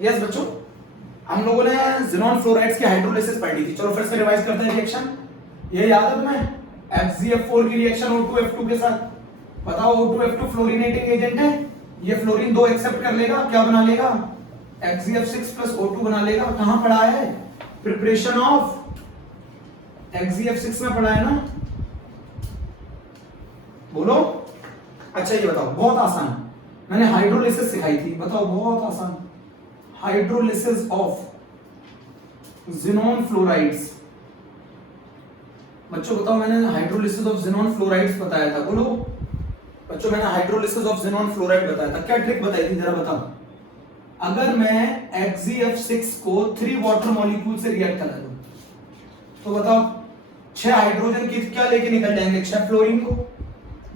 Yes बच्चों, हम लोगों ने ज़ीनॉन फ्लोराइड्स की हाइड्रोलिसिस पढ़ी थी। चलो फिर से रिवाइज करते हैं रिएक्शन। ये याद है तुम्हें FgF4 की रिएक्शन O2F2 के साथ। बताओ O2F2 फ्लोरीनेटिंग एजेंट है, ये फ्लोरीन 2 एक्सेप्ट कर लेगा, क्या बना लेगा XgF6 प्लस O2 बना लेगा। कहां पढ़ा है? प्रिपरेशन ऑफ XgF6 में पढ़ा है ना, बोलो। अच्छा ये बताओ, बहुत आसान, मैंने हाइड्रोलिसिस सिखाई थी, बताओ बहुत आसान। हाइड्रोलिसिस ऑफ ज़ीनॉन फ्लोराइड्स, बच्चों बताओ, मैंने हाइड्रोलिसिस ऑफ ज़ीनॉन फ्लोराइड्स बताया था, बोलो बच्चों, मैंने हाइड्रोलिसिस ऑफ ज़ीनॉन फ्लोराइड बताया था। क्या ट्रिक बताई थी जरा बताओ। अगर मैं XgF6 को 3 वाटर मॉलिक्यूल से रिएक्ट करा दूं तो बताओ 6 हाइड्रोजन की क्या लेके निकल जाएंगे? 6 फ्लोरीन को।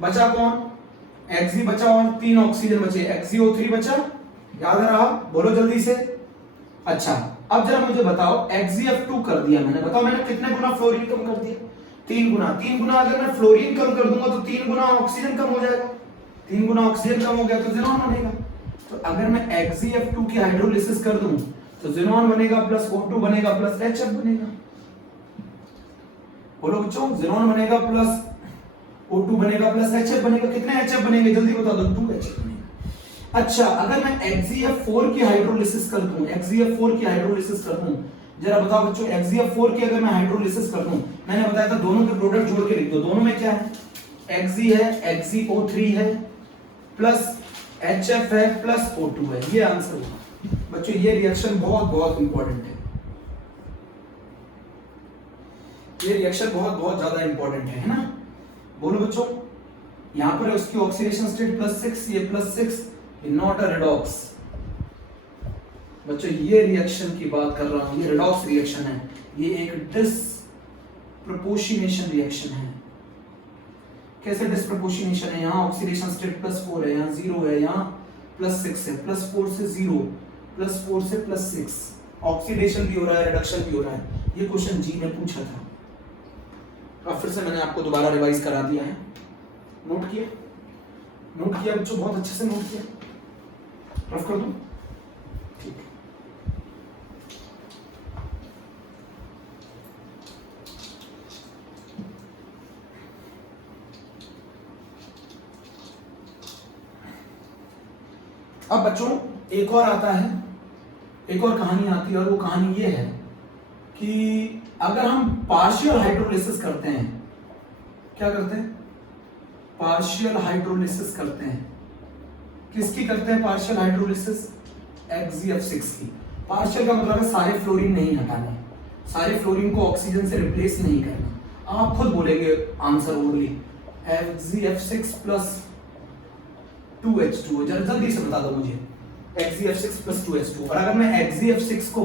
बचा कौन? Xg बचा और 3 ऑक्सीजन बचे, XgO3 बचा, याद रहा, बोलो जल्दी से। अच्छा अब जरा मुझे बताओ, XgF2 कर दिया मैंने, बताओ मैंने कितने गुना फ्लोरीन कम कर दिया? 3 गुना। 3 गुना अगर मैं फ्लोरीन कम कर दूंगा तो 3 गुना ऑक्सीजन कम हो जाएगा। 3 गुना ऑक्सीजन कम हो गया तो ज़ीनॉन बनेगा। तो अगर मैं XgF2 की हाइड्रोलिसिस कर दूं तो ज़ीनॉन बनेगा प्लस O2 बनेगा प्लस HF बनेगा। बोलो बच्चों, ज़ीनॉन बनेगा प्लस O2 बनेगा प्लस HF बनेगा। कितने HF बनेंगे जल्दी बता दो? 2 HF बनेगा। अच्छा अगर मैं XgF4 की हाइड्रोलिसिस कर दूं, XgF4 की हाइड्रोलिसिस कर दूं, जरा बताओ बच्चों, XgF4 की अगर मैं हाइड्रोलिसिस कर दूं, मैंने बताया था दोनों के प्रोडक्ट जोड़ के लिख दो। दोनों में क्या है? Xg है, XgO3 है, प्लस HF है, प्लस O2 है। ये आंसर होगा बच्चों। ये रिएक्शन बहुत बहुत इंपॉर्टेंट है, ये रिएक्शन बहुत बहुत ज्यादा इंपॉर्टेंट है ना। बोलो बच्चों, यहां पर उसकी ऑक्सीडेशन स्टेट +6, ये +6, नॉट अ रेडॉक्स। बच्चों ये रिएक्शन की बात कर रहा हूं, ये रेडॉक्स रिएक्शन है, ये एक डिसप्रपोर्शनेशन रिएक्शन है। कैसे डिसप्रपोर्शनेशन है? यहाँ ऑक्सीडेशन स्टेट +4 है, यहाँ 0 है, यहाँ +6 है, +4 से 0, +4 से +6, ऑक्सीडेशन भी हो रहा है, रिडक्शन भी हो रहा है। ये क्वेश्चन जी ने पूछा था, अब फिर से मैंने आपको दोबारा रिवाइज करा दिया है। नोट किया? नोट किया बच्चों? बहुत अच्छे से नोट किया? रफ कर दूं? ठीक। अब बच्चों एक और आता है, एक और कहानी आती है, और वो कहानी ये है कि अगर हम पार्शियल हाइड्रोलिसिस करते हैं, क्या करते हैं? पार्शियल हाइड्रोलिसिस करते हैं। किसकी करते हैं पार्शियल हाइड्रोलिसिस? XgF6 की। पार्शियल का मतलब है सारे फ्लोरीन नहीं हटाने, सारे फ्लोरीन को ऑक्सीजन से रिप्लेस नहीं करना। आप खुद बोलेंगे answer only XgF6 plus 2H2, जरा जल्दी से बता दो मुझे, XgF6 प्लस 2H2। और अगर मैं XgF6 को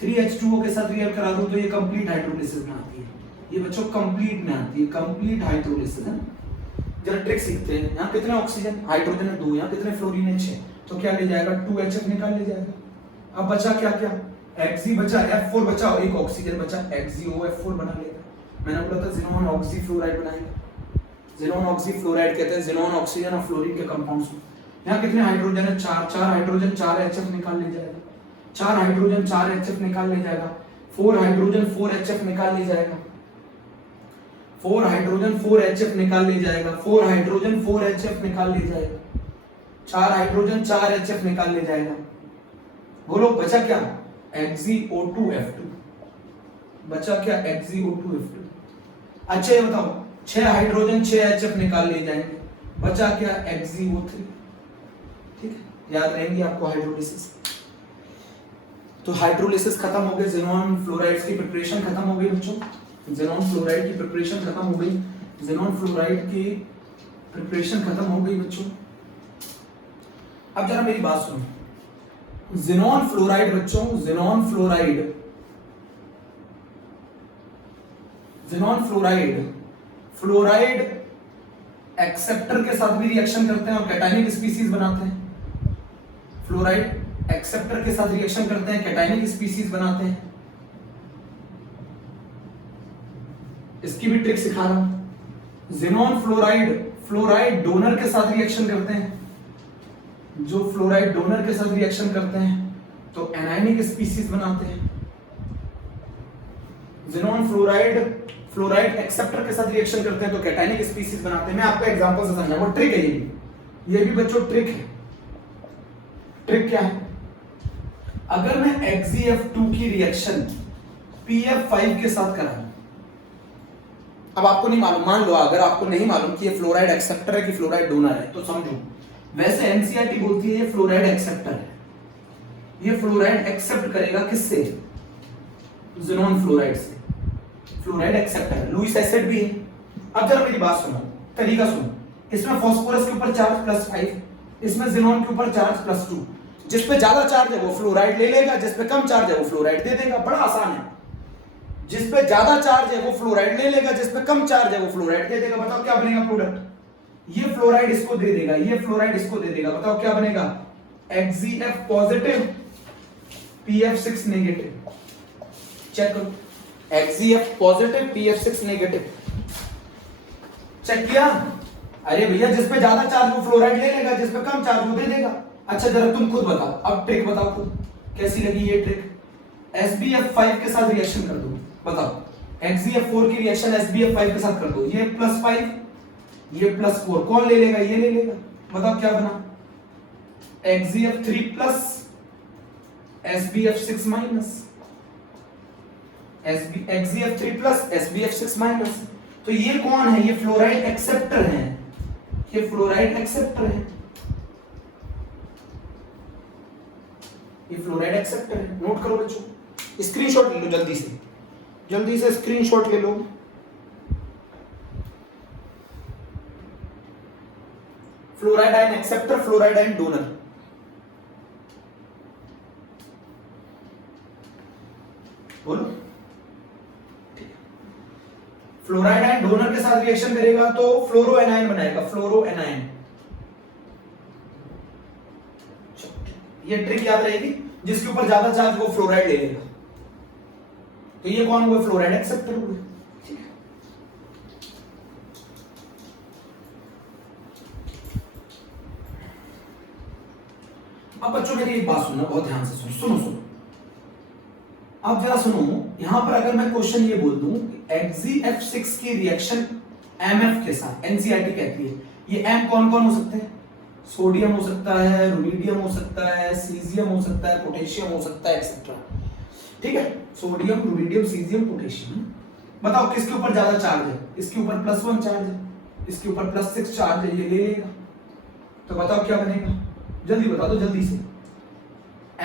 3H2O के साथ रिएक्ट करा दूं तो ये कंप्लीट हाइड्रोलिसिस में आती है। ये बच्चों कंप्लीट में आती है, कंप्लीट हाइड्रोलिसिस है। जरा ट्रिक सीखते हैं। यहाँ कितने ऑक्सीजन, हाइड्रोजन है 2, यहाँ कितने फ्लोरीन है 6, तो क्या ले जाएगा? 2HF निकाल ले जाएगा। अब बचा क्या क्या? Xg बचा, F4 बचा और एक ऑक्सीजन बचा, XgOF4 बना लेगा। मैंने बोला था ज़ीनॉन ऑक्सी फ्लोराइड बनाएगा। ज़ीनॉन ऑक्सी फ्लोराइड कहते हैं ज़ीनॉन ऑक्सीजन और फ्लोरीन के कंपाउंड्स को। यहाँ कितने हाइड्रोजन है? 4, 4 हाइड्रोजन 4 HF निकाल ले जाएगा, 4 हाइड्रोजन 4 HF निकाल ले जाएगा, 4 हाइड्रोजन 4 HF निकाल ले जाएगा, 4 हाइड्रोजन 4 HF निकाल ले जाएगा, 4 हाइड्रोजन 4 HF निकाल ले जाएगा, 4 हाइड्रोजन 4 HF निकाल ले जाएगा। बोलो बचा क्या? XgO2F2 बचा क्या? XgO2F2। अच्छा ये बताओ, 6 हाइड्रोजन 6 HF निकाल ले जाएंगे, बचा क्या? XgO3। ठीक है, याद रहेंगी आपको हाइड्रोलिसिस। तो हाइड्रोलिसिस खत्म हो गई, ज़ीनॉन फ्लोराइड्स की प्रिपरेशन खत्म हो गई बच्चों। ज़ीनॉन फ्लोराइड की प्रिपरेशन खत्म हो गई, ज़ीनॉन फ्लोराइड की प्रिपरेशन खत्म हो गई बच्चों। अब जरा मेरी बात सुनो, ज़ीनॉन फ्लोराइड बच्चों, xenon fluoride, xenon fluoride fluoride acceptor के साथ भी रिएक्शन करते हैं और कैटायनिक स्पीशीज बनाते हैं। फ्लोराइड एक्सेप्टर के साथ रिएक्शन करते हैं, कैटायनिक स्पीशीज बनाते हैं। इसकी भी ट्रिक सिखा रहा हूं। ज़ीनॉन फ्लोराइड फ्लोराइड डोनर के साथ रिएक्शन करते हैं, जो फ्लोराइड डोनर के साथ रिएक्शन करते हैं तो एनायनिक स्पीसीज बनाते हैं। जिनोन फ्लोराइड एक्सेप्टर के साथ रिएक्शन करते हैं तो कैटायनिक स्पीसीज बनाते हैं। मैं आपको एग्जांपल से समझाऊंगा, ट्रिक है ये भी बच्चों ट्रिक है। ट्रिक क्या है? अगर मैं XeF2 की रिएक्शन PF5 के साथ कराऊं, अब आपको नहीं मालूम, मान लो अगर आपको नहीं मालूम कि ये फ्लोराइड एक्सेप्टर है कि फ्लोराइड डोनर है, तो समझो वैसे एनसीईआरटी बोलती है ये फ्लोराइड एक्सेप्टर है। ये फ्लोराइड एक्सेप्ट करेगा किससे? जिनोन फ्लोराइड से। फ्लोराइड एक्सेप्टर है, लुईस एसिड भी है। अब जरा मेरी बात सुनो, तरीका सुनो। इसमें फास्फोरस के ऊपर चार्ज +5, इसमें जिनोन के ऊपर चार्ज +2। जिस पे ज्यादा चार्ज है वो फ्लोराइड ले लेगा, जिस पे कम चार्ज है वो फ्लोराइड दे देगा। बड़ा आसान है। जिस पे ज्यादा चार्ज है वो फ्लोराइड ले लेगा, जिस पे कम चार्ज है वो फ्लोराइड दे देगा। बताओ क्या बनेगा प्रोडक्ट? ये फ्लोराइड इसको दे देगा, ये फ्लोराइड इसको दे देगा। बताओ क्या बनेगा? XeF positive PF6 negative. Check करो, XeF positive PF6 negative. Check किया? अरे भैया जिस पे ज्यादा चार्ज वो फ्लोराइड ले लेगा, जिस पे कम चार्ज वो दे देगा। अच्छा जरा तुम खुद बताओ, अब ट्रिक बताओ खुद कैसी लगी ये ट्रिक? SbF5 के साथ रिएक्शन कर दो, बताओ। XeF4 की रिएक्शन SbF5 के साथ कर दो, ये +5 ये +4, कौन ले लेगा? ये ले लेगा। बताओ क्या बना? XeF3 plus SbF6 minus. XeF3 plus SbF6 minus. तो ये कौन है? ये फ्लोराइड एक्सेप्टर है। ये फ्लोराइड एक्सेप्टर है, ये फ्लोराइड एक्सेप्टर है। नोट करो बच्चों, स्क्रीनशॉट ले लो जल्दी से स्क्रीनशॉट ले लो। Fluoride ion acceptor, fluoride ion donor. बोलो। फ्लोराइड आयन डोनर के साथ रिएक्शन करेगा तो फ्लोरो एनायन बनाएगा, फ्लोरो एनायन। ये ट्रिक याद रहेगी, जिसके ऊपर ज्यादा चार्ज वो फ्लोराइड ले लेगा। तो ये कौन हुआ? फ्लोराइड एक्सेप्टर हुए। ठीक है, अब बच्चों मेरी एक बात सुनना बहुत ध्यान से, सुनो। अब जरा सुनो, यहां पर अगर मैं क्वेश्चन ये बोल दूं XeF6 की रिएक्शन MF के साथ, एनसीईआरटी कहती है ये M कौन कौन हो सकते हैं? सोडियम हो सकता है, रुबिडियम हो सकता है, सीजियम हो सकता है, पोटेशियम हो सकता है, एक्सेट्रा। ठीक है, सोडियम, रुबिडियम, सीजियम, पोटेशियम। बताओ किसके ऊपर ज्यादा चार्ज है? इसके ऊपर +1 चार्ज है, इसके ऊपर +6 चार्ज है, ये ले लेगा। तो बताओ क्या बनेगा? जल्दी बता दो जल्दी से।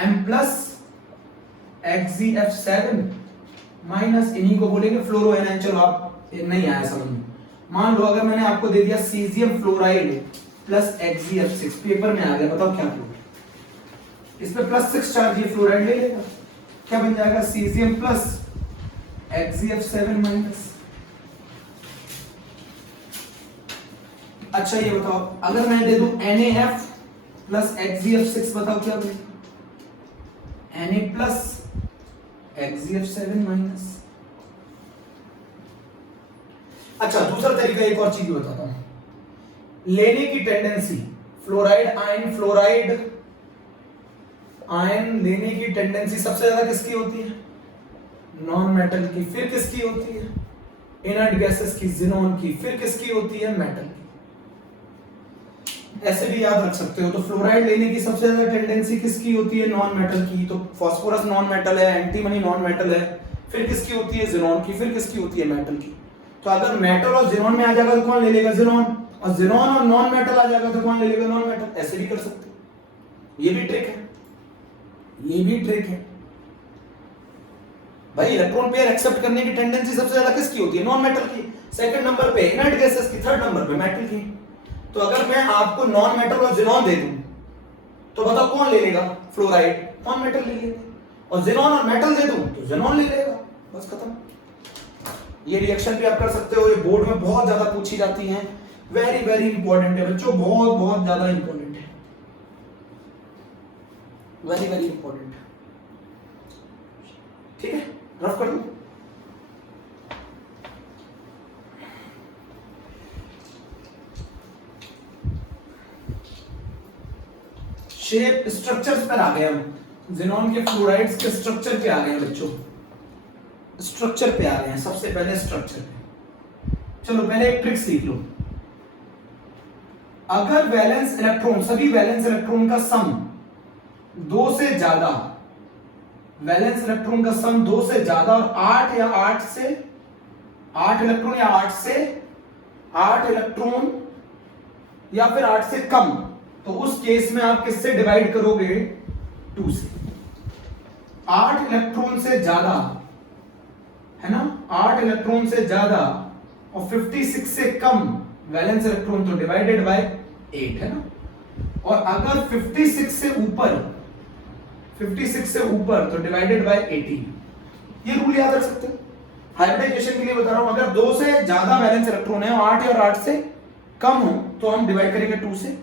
M प्लस XeF7 माइनस, इन्हीं को बोलेंगे फ्लोरो एनायन। चलो आप नहीं आया समझ में। मान लो अगर मैंने आपको दे दिया caesium fluoride plus XeF6, paper में आ गया, बताओ क्या होगा? इस पे +6 चार्ज, ये फ्लोराइड ले लेगा। क्या बन जाएगा? Caesium plus XeF7 minus. अच्छा ये बताओ अगर मैं दे दूं NaF प्लस XeF6, बताओ क्या बनेगा? Na plus XeF7 minus. अच्छा दूसरा तरीका, एक और चीज बताता हूं। लेने की टेंडेंसी, फ्लोराइड आयन लेने की टेंडेंसी सबसे ज्यादा किसकी होती है? नॉन मेटल की। फिर किसकी होती है? इनर्ट गैसेस की, जिनोन की। फिर किसकी होती है? मेटल की। ऐसे भी याद रख सकते हो। तो फ्लोराइड लेने की सबसे ज्यादा टेंडेंसी किसकी होती है? नॉन मेटल की। तो फास्फोरस नॉन मेटल है, एंटीमनी नॉन मेटल है। फिर किसकी होती है? जिनोन की। फिर किसकी होती है? मेटल की। तो अगर मेटल और जिनोन में आ जाएगा तो कौन ले लेगा? जिनोन। और जिनोन और नॉन मेटल आ जाएगा तो कौन ले लेगा? Non metal. ऐसे भी कर सकते हो। ये भी ट्रिक है, ये भी ट्रिक है भाई। इलेक्ट्रॉन पेयर एक्सेप्ट करने की टेंडेंसी सबसे ज्यादा किसकी होती है? नॉन मेटल की। सेकंड नंबर पे इनर्ट गैसेस की, थर्ड नंबर पे मेटल की। तो अगर मैं आपको नॉन मेटल और जिनोन दे दूं तो बताओ कौन ले लेगा? फ्लोराइड, नॉन मेटल ले लेगा। और जिनोन और मेटल दे दूं तो जिनोन ले लेगा। बस खत्म। ये रिएक्शन भी आप कर सकते हो। ये बोर्ड में बहुत ज्यादा पूछी जाती हैं। वेरी वेरी इंपॉर्टेंट है बच्चों, बहुत बहुत ज्यादा इंपॉर्टेंट है, वेरी वेरी इंपॉर्टेंट। ठीक है, रफ कर दो। शेप स्ट्रक्चर्स पर आ गए हम। ज़ेनॉन के फ्लोराइड्स के स्ट्रक्चर पे आ गए हैं बच्चों, स्ट्रक्चर पे आ गए हैं। सबसे पहले स्ट्रक्चर पे, चलो पहले एक ट्रिक्स सीख लो। अगर वैलेंस इलेक्ट्रॉन, सभी वैलेंस इलेक्ट्रॉन का सम 2 से ज्यादा, वैलेंस इलेक्ट्रॉन का सम 2 से ज्यादा और 8 या 8 से 8 इलेक्ट्रॉन या 8 से 8 इलेक्ट्रॉन या फिर 8 से कम, तो उस केस में आप किससे डिवाइड करोगे? 2 से। 8 इलेक्ट्रॉन से ज्यादा है ना, 8 इलेक्ट्रॉन से ज्यादा और 56 से कम वैलेंस इलेक्ट्रॉन, तो डिवाइडेड बाय 8 है ना। और अगर 56 से ऊपर, 56 से ऊपर तो डिवाइडेड बाय 18। ये रूल याद रख सकते हो। हाइब्रिडाइजेशन के लिए बता रहा हूं, अगर 2 से ज्यादा वैलेंस इलेक्ट्रॉन है, 8 और 8 से कम हो तो हम डिवाइड करेंगे 2 से।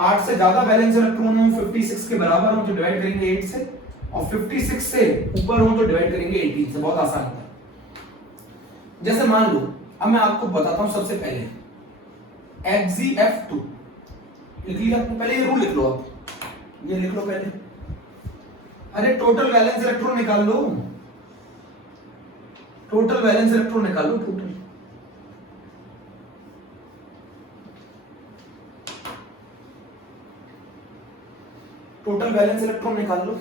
8 से ज्यादा वैलेंस इलेक्ट्रॉन हो, 56 के बराबर हो तो डिवाइड करेंगे 8 से, और 56 से ऊपर हो तो डिवाइड करेंगे 18 से। बहुत आसान होता है। जैसे मान लो, अब मैं आपको बताता हूं सबसे पहले XeF2 लिख लिया आपने, पहले ये रूल लिख लो, आप ये लिख लो पहले। अरे टोटल वैलेंस इलेक्ट्रॉन निकाल लो, टोटल वैलेंस इलेक्ट्रॉन निकाल लो, टोटल वैलेंस इलेक्ट्रॉन निकाल लो।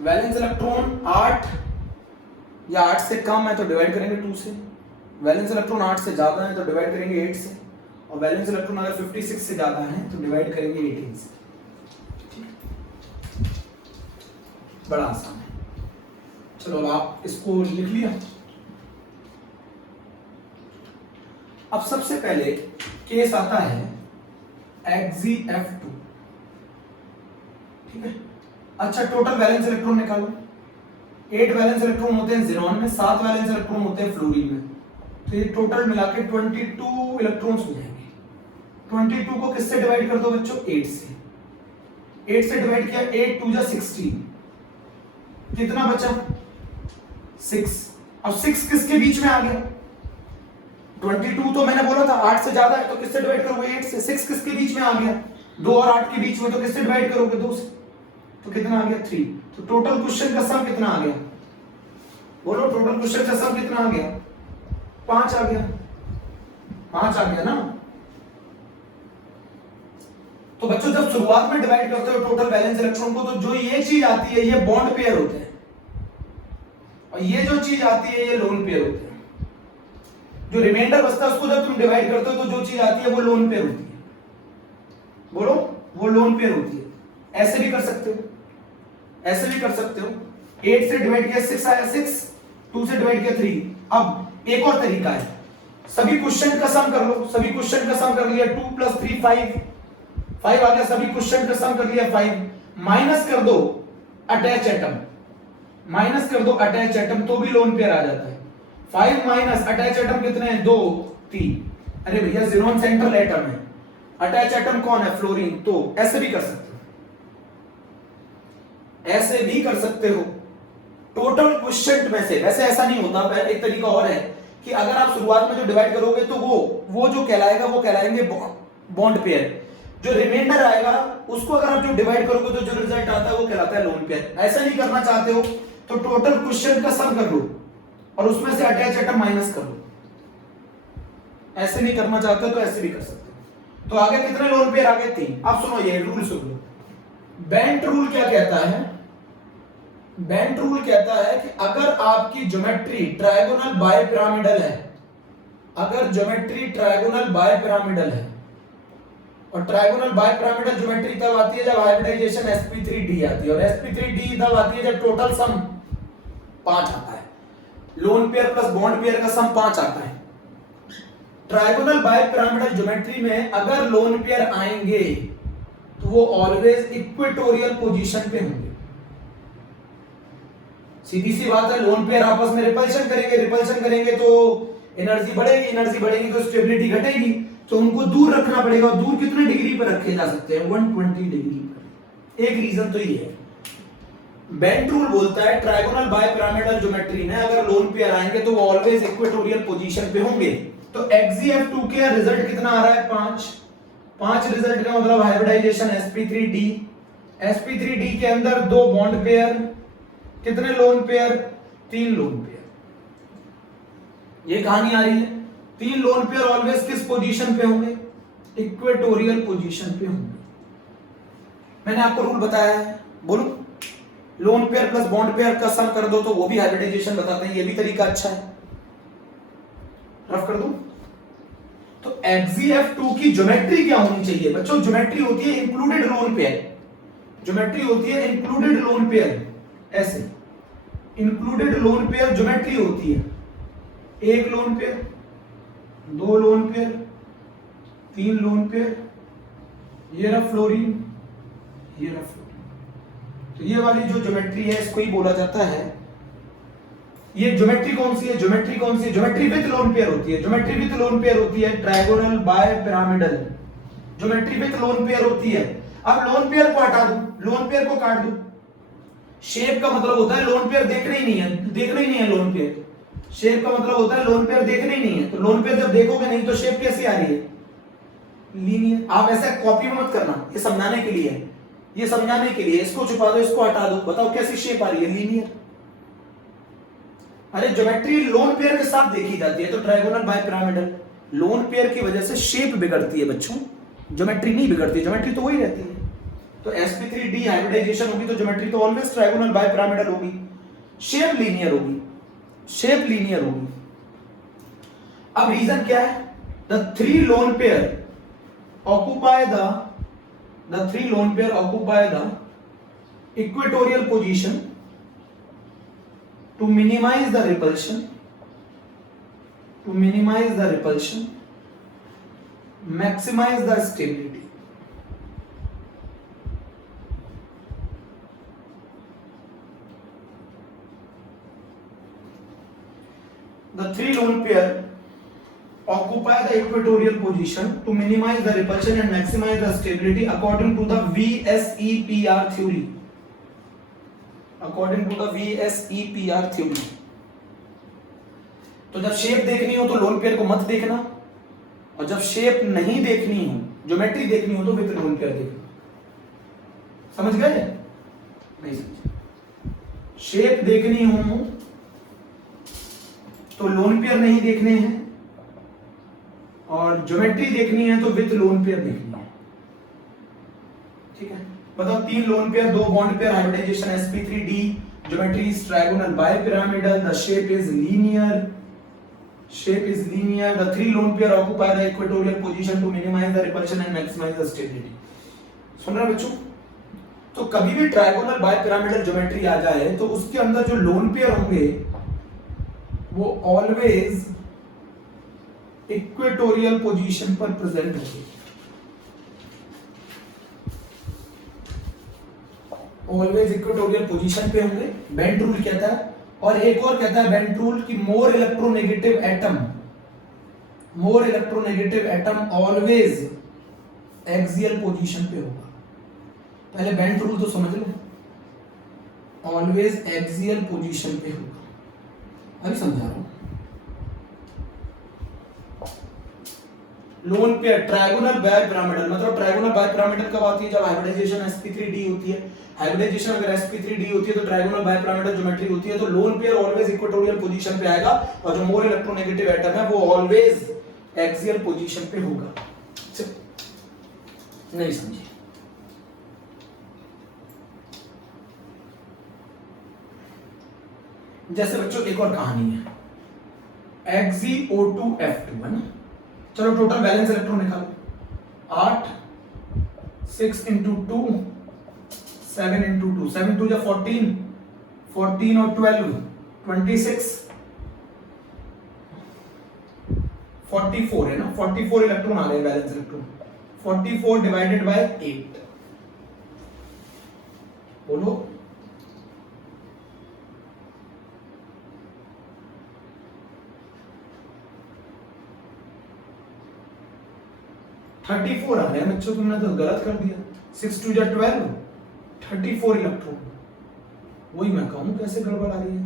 वैलेंस इलेक्ट्रॉन 8 या 8 से कम है तो डिवाइड करेंगे 2 से, वैलेंस इलेक्ट्रॉन 8 से ज्यादा है तो डिवाइड करेंगे 8 से, और वैलेंस इलेक्ट्रॉन अगर 56 से ज्यादा है तो डिवाइड करेंगे 18 से। बड़ा आसान है। चलो अब आप इसको लिख लिया। अब सबसे पहले केस आता है XeF2, ठीक है। अच्छा, टोटल वैलेंस इलेक्ट्रॉन निकालो। 8 वैलेंस इलेक्ट्रॉन होते हैं ज़ेनॉन में, 7 वैलेंस इलेक्ट्रॉन होते हैं फ्लोरीन में, तो ये टोटल मिला के 22 इलेक्ट्रॉन्स हो जाएंगे। 22 को किससे डिवाइड कर दो बच्चों? 8 से। 8 से डिवाइड किया, 8 2 जा 16, कितना बचा? 6। अब 6 किसके बीच में आ गया? 22 तो मैंने बोला था 8 से ज्यादा है तो किससे डिवाइड करोगे? 8 से। 6 किसके बीच में आ गया? 2 और 8 के बीच में, तो किससे डिवाइड करोगे? 2 से। तो कितना आ गया? 3। तो टोटल क्वेश्चन का सम कितना आ गया? बोलो, टोटल क्वेश्चन का सम कितना आ गया? 5 आ गया। 5 आ गया ना। तो बच्चों जब शुरुआत में डिवाइड करते हो टोटल वैलेंस इलेक्ट्रॉन को, तो जो ये चीज आती है ये बॉन्ड पेयर होते हैं, और ये जो चीज आती है ये लोन पेयर होते हैं। जो रिमाइंडर बचता है उसको जब तुम डिवाइड करते हो तो जो चीज आती है वो लोन पेयर होती है। बोलो, वो लोन पेयर होती है। ऐसे भी कर सकते हो, ऐसे भी कर सकते हो। 8 से डिवाइड किया 6 आया 6, 2 से डिवाइड किया 3। अब एक और तरीका है, सभी क्वेश्चन का सम कर लो। सभी क्वेश्चन का सम कर लिया, 2 + 3 5 आ गया। सभी क्वेश्चन का सम कर लिया 5। माइनस कर दो अटैच एटम, माइनस कर दो अटैच एटम, तो भी लोन पेयर आ जाता है। 5 माइनस अटैच एटम कितने हैं? 2 3। अरे भैया ज़ेनॉन सेंट्रल एटम है, अटैच एटम कौन है? फ्लोरीन। तो ऐसे भी कर सकते हो, ऐसे भी कर सकते हो टोटल क्वेश्चन में से। वैसे ऐसा नहीं होता, एक तरीका और है कि अगर आप शुरुआत में जो डिवाइड करोगे तो वो जो कहलाएगा वो कहलाएंगे बॉन्ड पेयर। जो रिमाइंडर आएगा उसको अगर आप जो डिवाइड करोगे तो जो रिजल्ट आता है वो कहलाता है लोन पेयर। ऐसा नहीं करना चाहते हो तो टोटल क्वेश्चन का सम कर लो और उसमें से अटैच एटम माइनस कर लो। ऐसे नहीं करना चाहते हो तो ऐसे भी कर सकते हो। तो आगे कितने लोन पेयर? आगे 3। अब सुनो ये रूल सुन लो। बेंट रूल क्या कहता है? बेंट रूल कहता है कि अगर आपकी ज्योमेट्री ट्रायगोनल बायपिरामिडल है, अगर ज्योमेट्री ट्रायगोनल बायपिरामिडल है, और ट्रायगोनल बायपिरामिडल ज्योमेट्री तब आती है जब हाइब्रिडाइजेशन sp3d आती है, और sp3d तब आती है जब टोटल सम 5 आता है। Lone pair plus bond pair का सम 5 आता है। ट्रायगोनल बायपिरामिडल ज्योमेट्री में अगर लोन पेयर आएंगे तो वो ऑलवेज इक्वेटोरियल पोजीशन पे होंगे। सीधी सी बात है, लोन पेयर आपस में रिपल्शन करेंगे, रिपल्शन करेंगे तो एनर्जी बढ़ेगी, एनर्जी बढ़ेगी तो स्टेबिलिटी घटेगी, तो उनको दूर रखना पड़ेगा। दूर कितने डिग्री पर रखे जा सकते हैं? 120 डिग्री पर। एक रीजन तो ये है। बेंट रूल बोलता है ट्रायगोनल बायपिरामिडल ज्योमेट्री में अगर लोन पेयर आएंगे तो वो ऑलवेज इक्वेटोरियल पोजीशन पे होंगे। तो XeF2 के रिजल्ट कितना आ रहा है? 5 रिजल्ट का मतलब हाइब्रिडाइजेशन sp3d sp3d के अंदर 2 बॉन्ड पेयर, कितने लोन पेयर? 3 lone pair. ये कहानी आ रही है। 3 लोन पेयर ऑलवेज किस पोजीशन पे होंगे? इक्वेटोरियल पोजीशन पे होंगे। मैंने आपको रूल बताया है, बोलो lone pair plus bond pair का सम कर दो तो वो भी हाइब्रिडाइजेशन बताते हैं। ये भी तरीका अच्छा है, रफ कर दो। तो XeF2 की ज्योमेट्री क्या होनी चाहिए बच्चों? ज्योमेट्री होती है इंक्लूडेड लोन पेयर, ज्योमेट्री होती है इंक्लूडेड लोन पेयर। ऐसे इंक्लूडेड लोन पेयर ज्योमेट्री होती है 1 loan pair, 2 lone pair, 3 lone pair, ये रहा फ्लोरीन, ये रहा फ्लोरीन। तो ये वाली जो ज्योमेट्री है इसको ही बोला जाता है। ये ज्योमेट्री कौन सी है? ज्योमेट्री कौन सी है? ज्योमेट्री विद लोन पेयर होती है। ज्योमेट्री विद लोन पेयर होती है trigonal bipyramidal. Geometry with lone pair होती है। अब लोन पेयर को हटा दूं, लोन पेयर को काट दूं, शेप का मतलब होता है लोन पेयर देखना ही नहीं है, देखना ही नहीं है लोन पेयर। शेप का मतलब होता है लोन पेयर देखना ही नहीं है। तो लोन पेयर जब देखोगे नहीं तो शेप कैसी आ रही है? लीनियर। आप ऐसे कॉपी मत करना, ये समझाने के लिए है, ये समझाने के लिए। इसको छुपा दो, इसको हटा दो, बताओ कैसी शेप आ रही है? लीनियर। अरे ज्योमेट्री लोन पेयर के साथ देखी जाती है, तो trigonal bipyramidal. Lone pair की वजह से शेप बिगड़ती है बच्चों, ज्योमेट्री नहीं बिगड़ती, ज्योमेट्री तो वही रहती है। तो sp3d हाइब्रिडाइजेशन होगी तो ज्योमेट्री तो ऑलवेज ट्रायगोनल बाय पिरामिडल होगी, शेप लीनियर होगी, शेप लीनियर होगी। अब रीजन क्या है? The 3 lone pair occupy the 3 lone pair occupy the equatorial position to minimize the repulsion, maximize the stability. The 3 lone pair occupy the equatorial position to minimize the repulsion and maximize the stability according to the VSEPR theory. According to the VSEPR theory. तो जब shape देखनी हो तो lone pair को मत देखना, और जब शेप नहीं देखनी हो, ज्योमेट्री देखनी हो तो विद लोन पेयर देखना। समझ गए? नहीं समझे? शेप देखनी हो तो लोन पेयर नहीं देखने हैं, और ज्योमेट्री देखनी है तो विद लोन पेयर देखनी है। ठीक है, बताओ 3 lone pair, 2 bond pair, hybridisation sp3d, geometry is trigonal bipyramidal, the shape is linear, the 3 lone pair occupy the equatorial position to minimize the repulsion and maximize the stability. सुन रहे बच्चों? तो कभी भी ट्रायगोनल बाय पिरामिडल ज्योमेट्री आ जाए तो उसके अंदर जो लोन पेयर होंगे वो ऑलवेज इक्वेटोरियल पोजीशन पर प्रेजेंट होंगे, ऑलवेज इक्वेटोरियल पोजीशन पे होंगे। बेंट रूल कहता है, और एक और कहता है बेंट रूल की more electronegative atom always axial position पे होगा। पहले बेंट रूल तो समझ लो, ऑलवेज एक्सियल पोजीशन पे होगा। अभी समझा रहा हूं। Lone pair trigonal bipyramidal, मतलब ट्रायगोनल बाय पिरामिडल कब आती है? जब हाइब्रिडाइजेशन sp3d होती है। हाइब्रिडाइजेशन अगर sp3d होती है तो ट्रायगोनल बाय पिरामिडल ज्योमेट्री होती है, तो lone pair always equatorial position पे आएगा, और जो मोर इलेक्ट्रोनेगेटिव एटम है वो ऑलवेज एक्सियल पोजीशन पे होगा। नहीं समझे? जैसे बच्चों एक और कहानी है, XeO2F2 है ना। चलो टोटल बैलेंस इलेक्ट्रॉन निकालो। 8 6 into 2 7 into 2 7 2 जा 14 14 और 12 26 44 है ना। 44 इलेक्ट्रॉन आ रहे हैं बैलेंस इलेक्ट्रॉन। 44 डिवाइडेड बाय 8 बोलो। थर्टी 34 आ रहे हैं बच्चों, तुमने तो गलत कर दिया। 6 2 जा 12 34 इलेक्ट्रॉन। वही मैं कहूं कैसे गड़बड़ आ रही है।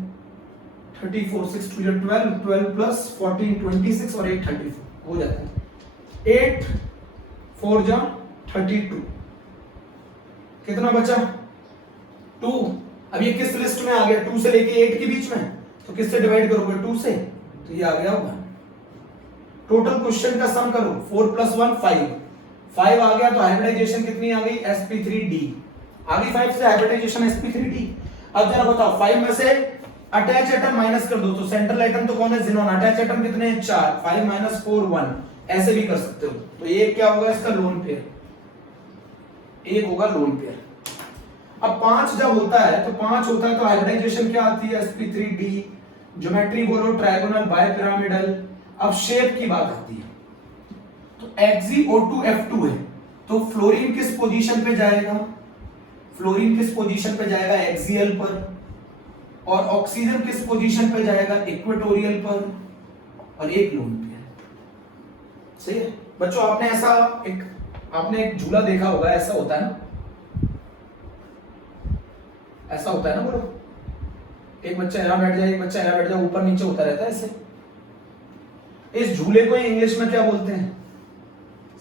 34 6 2 जा 12 12 प्लस 14 26 और 8 34 हो जाता है। 8 4 जा 32 कितना बचा 2। अब ये किस लिस्ट में आ गया 2 से लेके 8 के बीच में, तो किससे डिवाइड करोगे 2 से, तो ये आ गया 1। टोटल क्वेश्चन का सम करो 4 + 1 5 आ गया, तो हाइब्रिडाइजेशन कितनी आ गई sp3d आ गई। 5 से हाइब्रिडाइजेशन sp3d। अब जरा बताओ 5 में से अटैच एटम माइनस कर दो, तो सेंट्रल एटम तो कौन है ज़ीनोन, अटैच एटम कितने हैं 4, 5 - 4 1, ऐसे भी कर सकते हो। तो ये क्या होगा इसका लोन पेयर, एक होगा लोन पेयर। अब 5 जब होता है तो 5 होता है तो हाइब्रिडाइजेशन क्या आती है sp3d, ज्योमेट्री बोलो ट्रायगोनल बायपिरामिडल। अब शेप की बात आती है, तो XeO2F2 है, तो फ्लोरीन किस पोजीशन पे जाएगा, फ्लोरीन किस पोजीशन पे जाएगा एक्सियल पर, और ऑक्सीजन किस पोजीशन पे जाएगा इक्वेटोरियल पर, और एक लोन पेयर। सही है बच्चों, आपने एक झूला देखा होगा, ऐसा होता है ना, ऐसा होता है ना, बोलो एक बच्चा यहां बैठ जाए, एक बच्चा यहां बैठ जाए, ऊपर नीचे होता रहता है ऐसे। इस झूले को इंग्लिश में क्या बोलते हैं,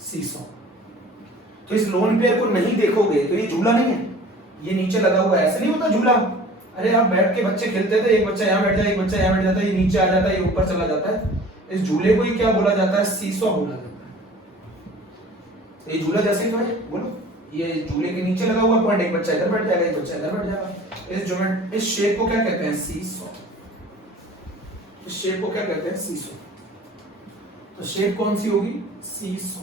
सीसॉ। तो इस लोन पेयर को नहीं देखोगे तो ये झूला नहीं है, ये नीचे लगा हुआ है, ऐसे नहीं होता झूला। अरे आप बैठ के बच्चे खेलते थे, एक बच्चा यहाँ बैठ जाए, एक बच्चा यहाँ बैठ जाता है, ये नीचे आ जाता है, ये ऊपर चला जाता है। इस झूले को ही क्या बोला जाता है, सीसॉ बोला जाता है। ये झूला जैसे ही है, बोलो ये झूले के नीचे लगा हुआ पॉइंट, एक बच्चा इधर बैठ जाएगा, एक बच्चा इधर बैठ जाएगा। इस शेप को क्या कहते हैं, सीसॉ। इस शेप को क्या कहते हैं, सीसॉ। तो शेप कौन सी होगी, सीसॉ।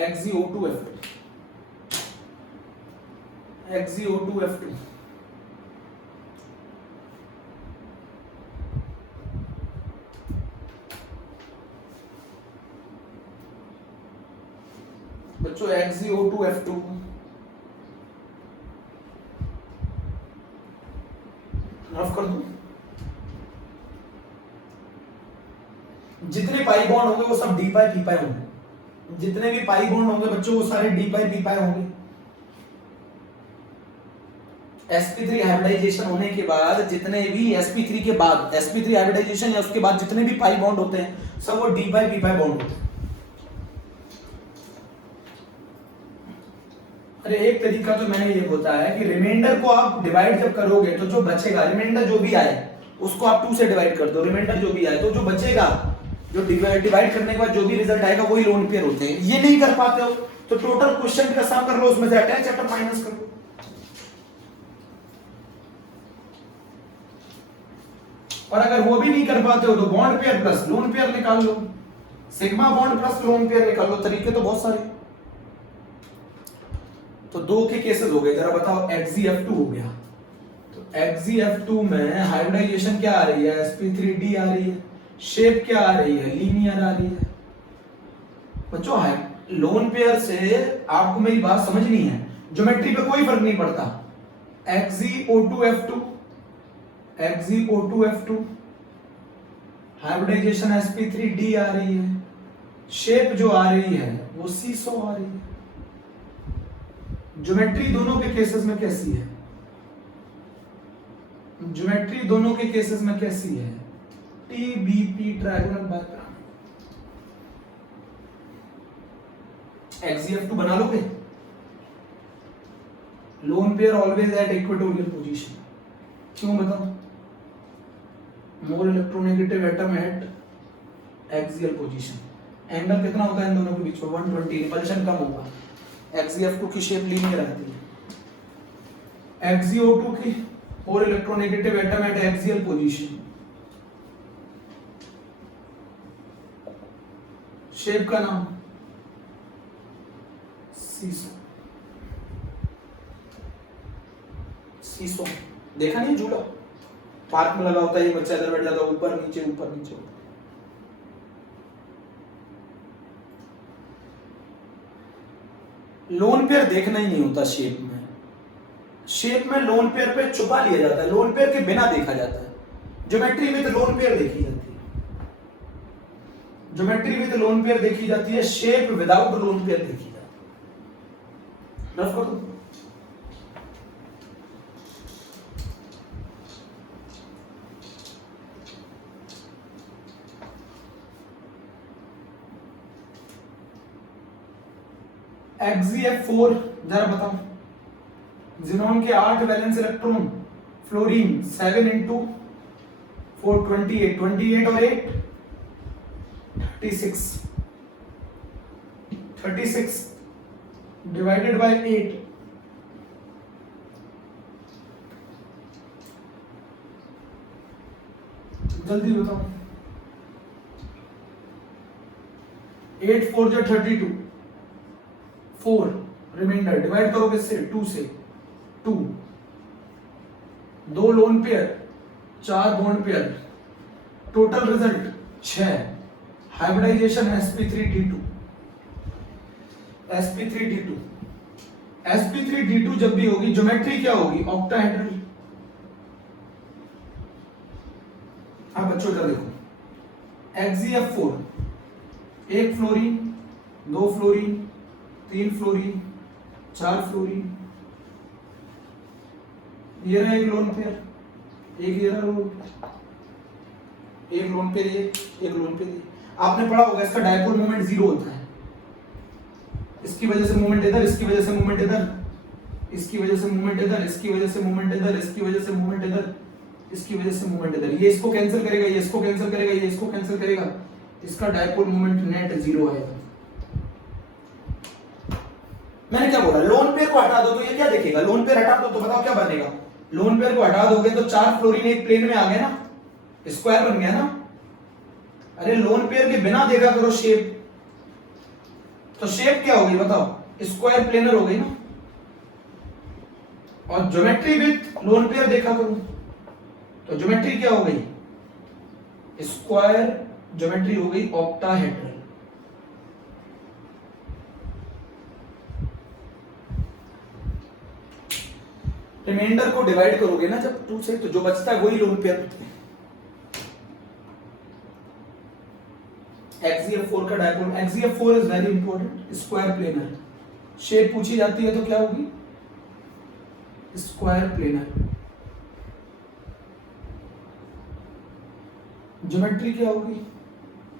XeO2F2, XeO2F2। बच्चों XeO2F2 रफ कर दूं, जितने पाई बॉन्ड होंगे वो सब डी पाई पी पाई होंगे, जितने भी पाई बॉन्ड होंगे बच्चों वो सारे डी पाई पी पाई होंगे। sp3 हाइब्रिडाइजेशन होने के बाद जितने भी sp3 के बाद sp3 हाइब्रिडाइजेशन या उसके बाद जितने भी पाई बॉन्ड होते हैं सब वो डी पाई पी पाई बॉन्ड होते हैं। अरे एक तरीका तो मैंने ये बताया कि रिमाइंडर को आप डिवाइड जब करोगे तो जो बचेगा, रिमाइंडर जो भी आए उसको आप 2 से डिवाइड कर दो, रिमाइंडर जो भी आए तो जो बचेगा, जो डिवाइड करने के बाद जो भी रिजल्ट आएगा वही लोन पेयर होते हैं। ये नहीं कर पाते हो तो टोटल क्वेश्चन का सम कर लो, उसमें से अटैच एटम माइनस कर लो। और अगर वो भी नहीं कर पाते हो तो bond pair plus lone pair निकाल लो, sigma bond plus lone pair निकाल लो। तरीके तो बहुत सारे। तो 2 के केसेस हो गए, जरा बताओ XeF2 हो गया, तो XeF2 में हाइब्रिडाइजेशन क्या आ रही है, sp3d आ रही है, शेप क्या आ रही है, लीनियर आ रही है। बच्चों लोन पेयर से आपको मेरी बात समझनी है, ज्योमेट्री पे कोई फर्क नहीं पड़ता। XeO2F2 हाइब्रिडाइजेशन sp3d आ रही है, शेप जो आ रही है वो सीसॉ आ रही है। ज्योमेट्री दोनों के केसेस में कैसी है, ज्योमेट्री दोनों के केसेस में कैसी है, TBP ट्रायंगल बायपिरामिड। XeF2 बना लोगे, lone pair always at equatorial position. क्यों बताओ, more electronegative atom at axial position. Angle कितना होता है इन दोनों के बीच में 120, रिपल्शन कम होगा। XeF2 की शेप लीनियर आती है। XeO2 की और electronegative atom at axial position, shape का नाम सीसॉ। सीसॉ देखा नहीं, झूला पार्क में लगा होता है, ये बच्चा इधर बैठ जाता है, ऊपर नीचे ऊपर नीचे। लोन पेयर देखना ही नहीं होता शेप में, शेप में लोन पेयर पे छुपा लिया जाता है, लोन पेयर के बिना देखा जाता है। ज्योमेट्री में तो लोन पेयर देखी जाती है, ज्योमेट्री में तो लोन पेयर देखी जाती है, शेप विदाउट लोन पेयर देखी जाती है। रफ कर दो। XeF4 जरा बताओ, जिनोन के 8 वैलेंस इलेक्ट्रॉन, फ्लोरीन 7 इंटू 4 28, 28 और 8 36, 36 डिवाइडेड बाय 8, जल्दी बताओ, 8 4 जो 32, 4 रिमाइंडर डिवाइड करोगे इससे 2 से, 2 2 lone pair, 4 bond pair, total result 6, hybridisation sp3d2, sp3d2, sp3d2 जब भी होगी ज्योमेट्री क्या होगी, ऑक्टाहेड्रल। अब बच्चों का देखो, XeF4 1 fluorine, 2 fluorine, 3 fluorine, 4 fluorine, ये रहा एक लोन पेयर, एक ये रहा लोन पेयर, एक लोन पेयर, एक लोन पेयर। आपने पढ़ा होगा इसका डायपोल मोमेंट 0 होता है, इसकी वजह से मोमेंट इधर, इसकी वजह से मोमेंट इधर, इसकी वजह से मोमेंट इधर, इसकी वजह से मोमेंट इधर, इसकी वजह से मोमेंट इधर, इसकी वजह से मोमेंट इधर। ये इसको कैंसिल करेगा, ये इसको कैंसिल करेगा, ये इसको कैंसिल करेगा, इसका डायपोल मोमेंट नेट 0 आएगा। मैंने क्या बोला, लोन पेयर को हटा दो तो ये क्या दिखेगा, लोन पेयर हटा दो तो बताओ क्या बनेगा, लोन पेयर को हटा दोगे तो 4 फ्लोरीन एक प्लेन में आ गए ना, स्क्वायर बन गया ना। अरे लोन पेयर के बिना देखा करो शेप, तो शेप क्या होगी बताओ, स्क्वायर प्लेनर हो गई ना। और ज्योमेट्री विथ लोन पेयर देखा करो तो ज्योमेट्री क्या हो गई, स्क्वायर ज्योमेट्री हो गई ऑक्टाहेड्रल। रिमाइंडर को डिवाइड करोगे ना जब 2 से, तो जो बचता है वही लोन पेयर होते हैं। XeF4 का dipole, XeF4 is very important, square planar. Shape पूछी जाती है तो क्या होगी, स्क्वायर प्लेनर। ज्योमेट्री क्या होगी,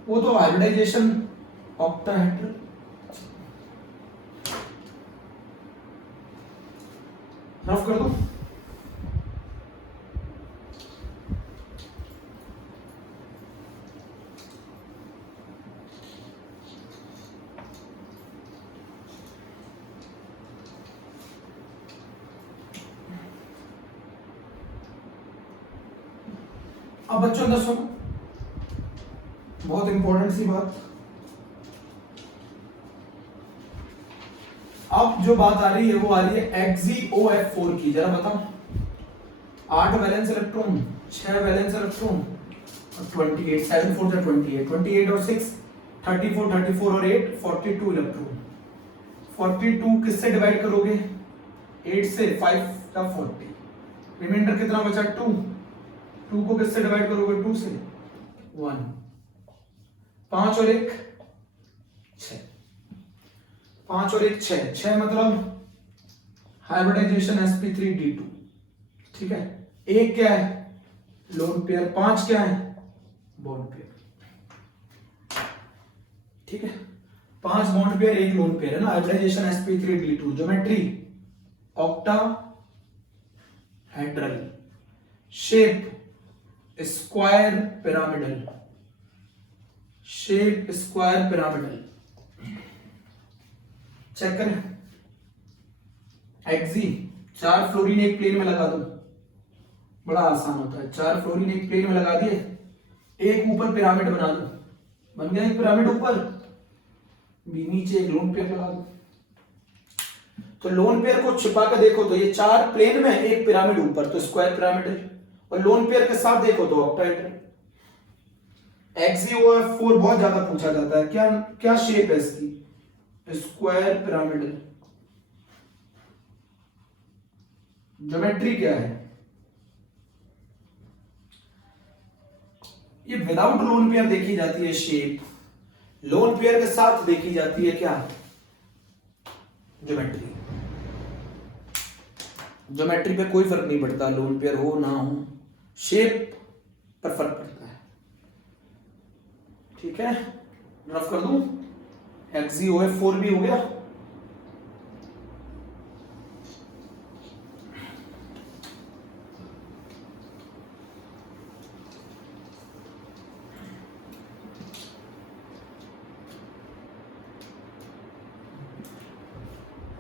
वो तो हाइब्रिडाइजेशन ऑक्टाहेड्रल। रफ कर दो, अब बच्चों अंदर सुनो, बहुत इंपॉर्टेंट सी बात। अब जो बात आ रही है वो आ रही है XeOF4 की, जरा बताओ। 8 वैलेंस इलेक्ट्रॉन, 6 वैलेंस इलेक्ट्रॉन और 28, 7 4 जा 28, 28 और 6 34, 34 और 8 42 इलेक्ट्रॉन। 42 किससे डिवाइड करोगे, 8 से, 5 का 40, रिमाइंडर कितना बचा 2, 2 को किससे डिवाइड करोगे, 2 से, 1, 5 और 1 6, 5 और 1 6, 6 मतलब हाइब्रिडाइजेशन sp3d2, ठीक है। 1 क्या है, लोन पेयर, 5 क्या है, बॉन्ड पेयर, ठीक है। 5 बॉन्ड पेयर 1 लोन पेयर है ना, hybridisation sp3d2। Geometry octahedral, shape square pyramidal, shape square pyramidal. Check करें, Xe 4 फ्लोरीन एक प्लेन में लगा दो, बड़ा आसान होता है। 4 फ्लोरीन एक प्लेन में लगा दिए, एक ऊपर पिरामिड बना दो, बन गया एक पिरामिड ऊपर, भी नीचे एक लोन पेयर लगा दो। तो लोन पेयर को छिपा कर देखो तो ये 4 प्लेन में, एक पिरामिड ऊपर, तो स्क्वायर पिरामिड है। और लोन पेयर के साथ देखो तो ऑक्टाहेड्रल। XeOF4 बहुत ज्यादा पूछा जाता है, क्या क्या शेप है इसकी, स्क्वायर पिरामिडल। ज्योमेट्री क्या है, ये विदाउट लोन पेयर देखी जाती है शेप, लोन पेयर के साथ देखी जाती है क्या, ज्योमेट्री। ज्योमेट्री पे कोई फर्क नहीं पड़ता, लोन पेयर हो ना हो, शेप पर फर्क पड़ता है, ठीक है। रफ कर दूं, XeOF4 भी हो गया,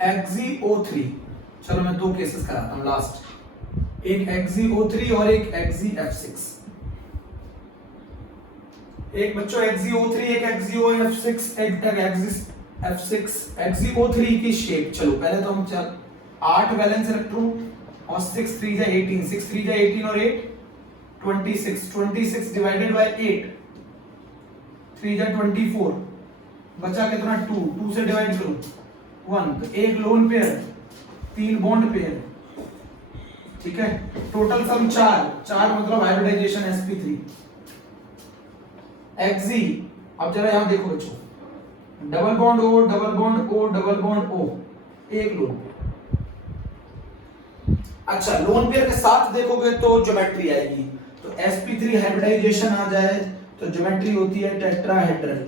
XeO3, चलो मैं 2 केसेस कराता हूं लास्ट, एक XeO3 और एक XeF6। एक बच्चों XeO3 एक XeF6, XeO3 की शेप, चलो पहले तो हम 8 वैलेंस इलेक्ट्रॉन और 6 3 जा 18, 6 3 जा 18 और 8 26, 26 डिवाइडेड बाय 8, 3 जा 24, बचा कितना 2, 2 से डिवाइड करो 1, तो एक लोन पेयर 3 बॉन्ड पेयर, ठीक है, टोटल सम 4 मतलब हाइब्रिडाइजेशन sp3। Xe, अब जरा यहां देखो बच्चों, double bond O double bond O double bond O, एक लोन पेयर। अच्छा, लोन पेयर के साथ देखोगे तो ज्योमेट्री आएगी, तो sp3 हाइब्रिडाइजेशन आ जाए तो ज्योमेट्री होती है टेट्राहेड्रल।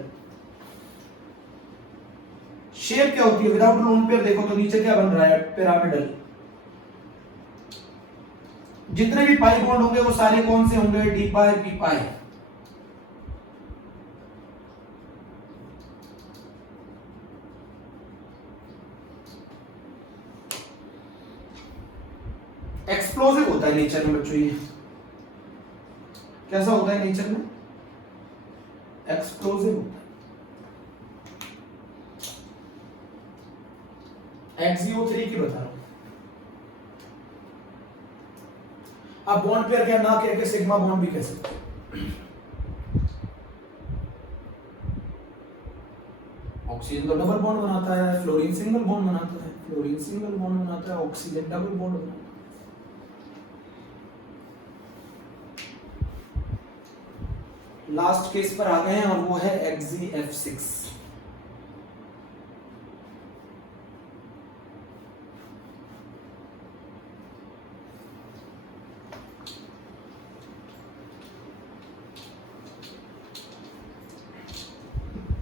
शेप क्या होती है विदाउट लोन पेयर, देखो तो नीचे क्या बन रहा है, पिरामिडल। जितने भी पाई बॉन्ड होंगे वो सारे कौन से होंगे, डी पाई पी पाई। एक्सप्लोसिव होता है नेचर में बच्चों, ये कैसा होता है नेचर में, एक्सप्लोसिव होता है। XeO3 की बता रहा हूं, आप बॉन्ड पेयर क्या ना कह के सिग्मा बॉन्ड भी कह सकते हैं। ऑक्सीजन तो डबल बॉन्ड बनाता है, फ्लोरीन सिंगल बॉन्ड बनाता है, फ्लोरीन सिंगल बॉन्ड बनाता है, ऑक्सीजन डबल बॉन्ड बनाता है। लास्ट केस पर आ गए हैं और वो है XeF6।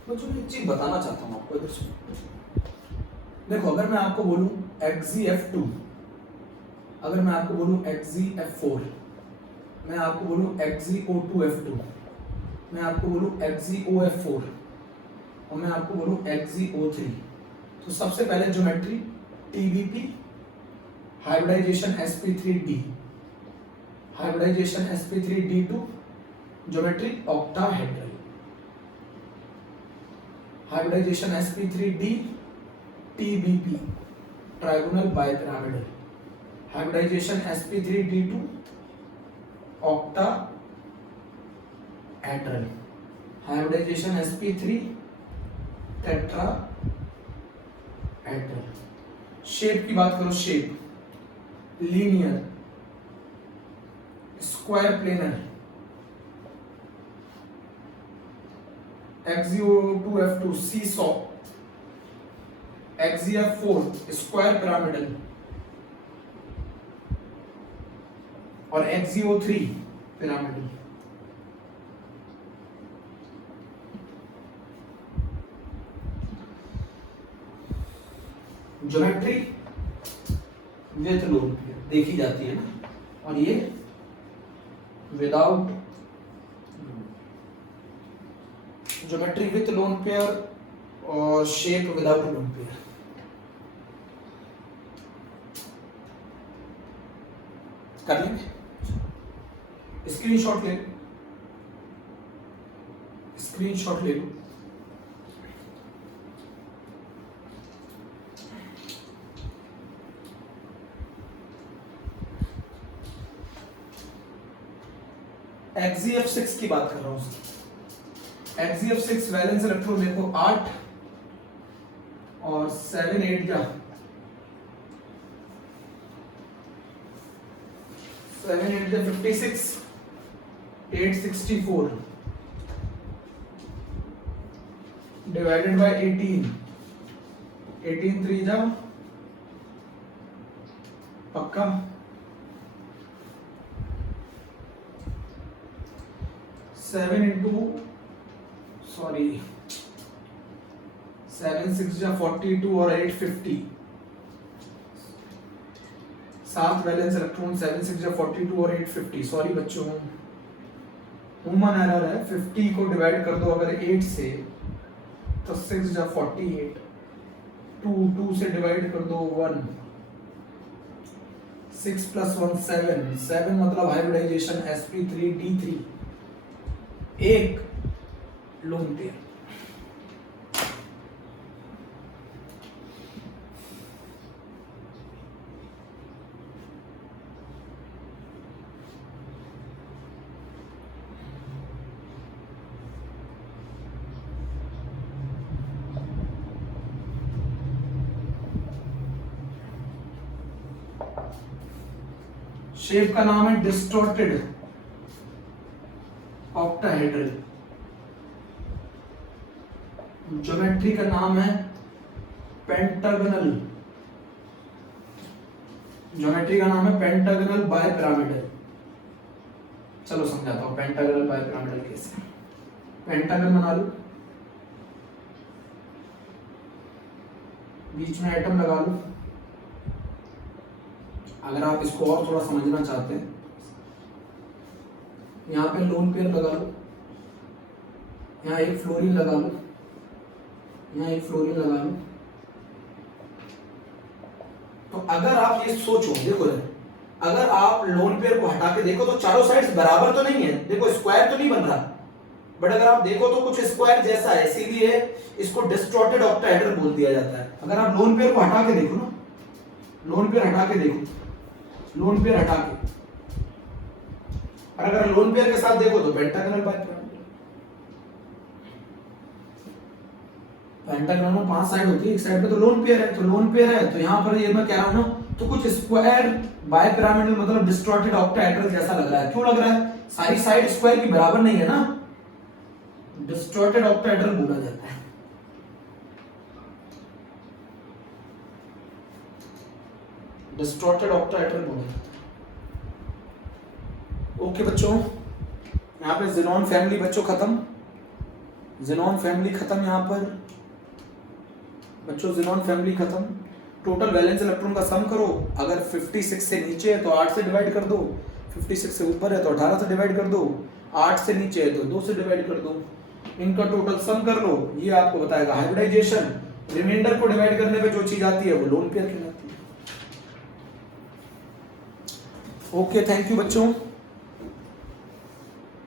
कुछ एक चीज बताना चाहता हूं आपको, इधर सुनो। देखो, अगर मैं आपको बोलूं XeF2, अगर मैं आपको बोलूं XeF4, मैं आपको बोलूं XeO2F2, मैं आपको बोलूं XeOF4 और मैं आपको बोलूं XeO3, तो सबसे पहले geometry TBP, hybridization sp3d, hybridization sp3d2, geometry octahedral, hybridization sp3d, TBP, trigonal bipyramidal, hybridization sp3d2, octahedral, hybridization sp3 tetrahedral. Shape की बात करो, shape linear, square planar, XeO2F2 seesaw, XeF4 square pyramidal और XeO3 pyramidal. Geometry with lone pair देखी जाती है ना, और ये without, geometry with lone pair और शेप विदाउट लोन पेयर। कर लेंगे, स्क्रीनशॉट ले लो, स्क्रीनशॉट ले लो। XeF6 की बात कर रहा हूं, XeF6 वैलेंस इलेक्ट्रॉन देखो 8 और 7 8 जा 7 8 जा 56, 8 64 डिवाइडेड बाय 18, 18 3 जा पक्का 7 into सॉरी 7 6 जा 42 और 8 50, 7 वैलेंस इलेक्ट्रॉन 7 6 जा 42 और 8 50, सॉरी बच्चों ह्यूमन एरर है, 50 को डिवाइड कर दो अगर 8 से तो 6 जा 48, 2 से डिवाइड कर दो 1, 6 + 1 7, 7 मतलब हाइब्रिडाइजेशन sp3d3, एक लोन पेयर। शेप का नाम है डिस्टॉर्टेड ऑक्टाहेड्रल, ज्योमेट्री का नाम है पेंटागनल, ज्योमेट्री का नाम है पेंटागनल बायपिरामिडल। चलो समझाता हूं पेंटागनल बायपिरामिडल कैसे। पेंटागन बना लो, बीच में एटम लगा लो। अगर आप इसको और थोड़ा समझना चाहते हैं, यहाँ पे लोन पेयर लगा लो, यहाँ एक फ्लोरीन लगा लो, यहाँ एक फ्लोरीन लगा लो। तो अगर आप ये सोचो, देखो अगर आप लोन पेयर को हटा के देखो तो चारों साइड्स बराबर तो नहीं है, देखो स्क्वायर तो नहीं बन रहा, बट अगर आप देखो तो कुछ स्क्वायर जैसा है, इसीलिए इसको डिस्टॉर्टेड ऑक्टाहेड्रल बोल दिया जाता है। अगर आप लोन पेयर को हटा के देखो ना, लोन पेयर हटा के देखो, लोन पेयर हटा के, और अगर लोन पेयर के साथ देखो तो पेंटागनल बायपिरामिडल। पेंटागन में 5 साइड होती है, एक साइड पे तो लोन पेयर है, तो लोन पेयर है, तो यहाँ पर ये मैं कह रहा हूं ना, तो कुछ स्क्वायर बायपिरामिडल मतलब डिस्टॉर्टेड ऑक्टाहेड्रल जैसा लग रहा है। क्यों लग रहा है? सारी साइड स्क्वायर की बराबर नहीं है ना, डिस्टॉर्टेड ऑक्टाहेड्रल बोला जाता है। डिस्टॉर्टेड ऑक्टाहेड्रल बोला जाता है। ओके बच्चों, यहाँ पे ज़ेनॉन फैमिली बच्चों खत्म, ज़ेनॉन फैमिली खत्म। यहाँ पर बच्चों ज़ेनॉन फैमिली खत्म। टोटल वैलेंस इलेक्ट्रॉन का सम करो, अगर 56 से नीचे है तो 8 से डिवाइड कर दो, 56 से ऊपर है तो 18 से डिवाइड कर दो, 8 से नीचे है तो 2 से डिवाइड कर दो। इनका टोटल सम कर लो, ये आपको बताएगा हाइब्रिडाइजेशन। रिमाइंडर को डिवाइड करने पे जो चीज आती है वो लोन पेयर कहलाती है। ओके, थैंक यू बच्चों।